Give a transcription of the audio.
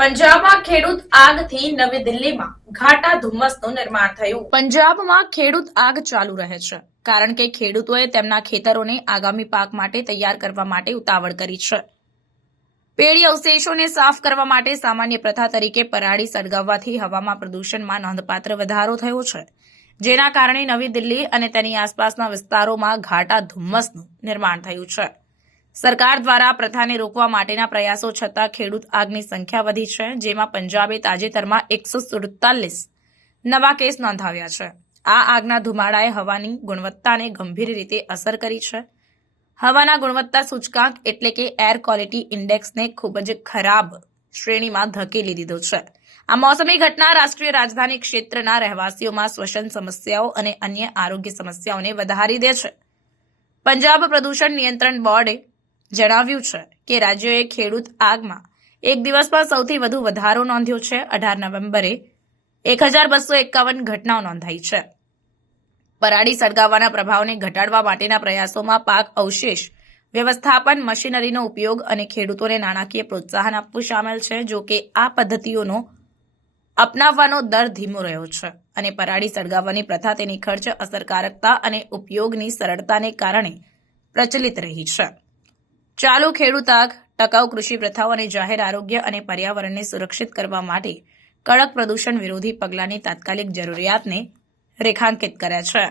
પંજાબમાં ખેડૂત આગથી નવી દિલ્હીમાં ઘાટા ધુમ્મસનું નિર્માણ થયું. પંજાબમાં ખેડૂત આગ ચાલુ રહે છે, કારણ કે ખેડૂતોએ તેમના ખેતરોને આગામી પાક માટે તૈયાર કરવા માટે ઉતાવળ કરી છે. પેઢી અવશેષોને સાફ કરવા માટે સામાન્ય પ્રથા તરીકે પરાળી સળગાવવાથી હવામાં પ્રદૂષણમાં નોંધપાત્ર વધારો થયો છે. જેના કારણે નવી દિલ્હી અને તેની આસપાસના વિસ્તારોમાં ઘાટા ધુમ્મસનું નિર્માણ થયું છે. સરકાર દ્વારા પ્રથાને રોકવા માટેના પ્રયાસો છતાં ખેડૂત આગની સંખ્યા વધી છે, જેમાં પંજાબે તાજેતરમાં એકસો સુડતાલીસ નવા કેસ નોંધાવ્યા છે. આ આગના ધુમાડાએ હવાની ગુણવત્તાને ગંભીર રીતે અસર કરી છે. હવાના ગુણવત્તા સૂચકાંક એટલે કે એર ક્વોલિટી ઇન્ડેક્સને ખૂબ જ ખરાબ શ્રેણીમાં ધકેલી દીધો છે. આ મોસમી ઘટના રાષ્ટ્રીય રાજધાની ક્ષેત્રના રહેવાસીઓમાં શ્વસન સમસ્યાઓ અને અન્ય આરોગ્ય સમસ્યાઓને વધારી દે છે. પંજાબ પ્રદૂષણ નિયંત્રણ બોર્ડે જણાવ્યું છે કે રાજ્યોએ ખેડૂત આગમાં એક દિવસમાં સૌથી વધુ વધારો નોંધ્યો છે. અઢાર નવેમ્બરે એક હજાર બસો એકાવન ઘટનાઓ નોંધાઈ છે. પરાળી સળગાવવાના પ્રભાવને ઘટાડવા માટેના પ્રયાસોમાં પાક અવશેષ, વ્યવસ્થાપન, મશીનરીનો ઉપયોગ અને ખેડૂતોને નાણાકીય પ્રોત્સાહન આપવું સામેલ છે, જો કે આ પદ્ધતિઓનો અપનાવવાનો દર ધીમો રહ્યો છે અને પરાળી સળગાવવાની પ્રથા તેની ખર્ચ અસરકારકતા અને ઉપયોગની સરળતાને કારણે પ્રચલિત રહી છે. ચાલુ ખેડૂત આગ, ટકાઉ કૃષિ પ્રથાઓ અને જાહેર આરોગ્ય અને પર્યાવરણને સુરક્ષિત કરવા માટે કડક પ્રદૂષણ વિરોધી પગલાંની તાત્કાલિક જરૂરિયાતને રેખાંકિત કર્યા છે.